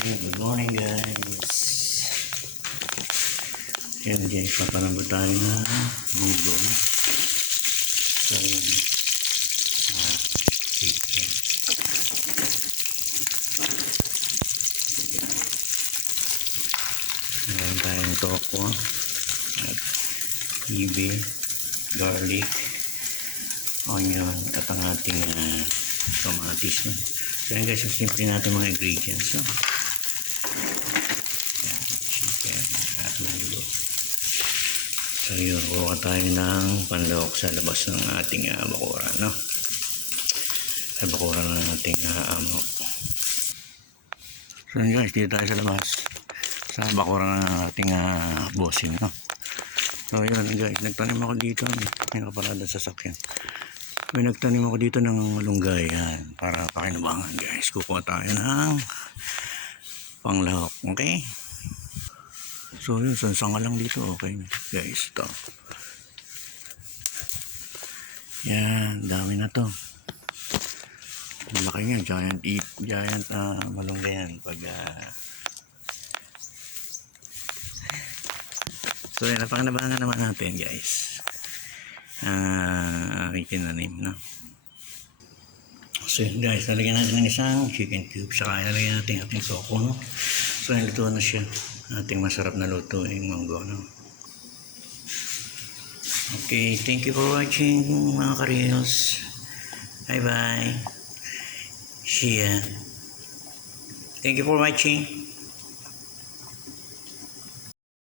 Okay, good morning guys. Yan guys, papalambot tayo na munggo. So yun, chicken. Meron tayong topo at ibe, garlic, onion at ang ating kamatis. No? So yan guys, simple natin mga ingredients. No? Yan, chicken at munggo. So yun, kuha tayo ng panlawak sa labas ng ating bakuran, no? Sa bakuran ng ating amo. So yun guys, dito tayo sa labas sa bakuran ng ating bossing, no? So yun guys, nagtanim ako dito, may nakaparada sa sakyan. May nagtanim ako dito ng malunggay, yan, para pakinabangan guys. Kukuha tayo ng panglahok, okay? So yun, sansanga lang dito, okay guys, ito. Yan, dami na to. Malaki nga, giant malunggay yan. So yun, napakinabangan naman natin guys. Itinanim, no? So yun guys, lalagyan natin ng isang chicken cube, saka lalagyan natin ating soko, no? So yun, luto na siya. Ating masarap na luto yung munggo, no? Okay, thank you for watching mga ka-reels. Bye bye. See ya. Thank you for watching.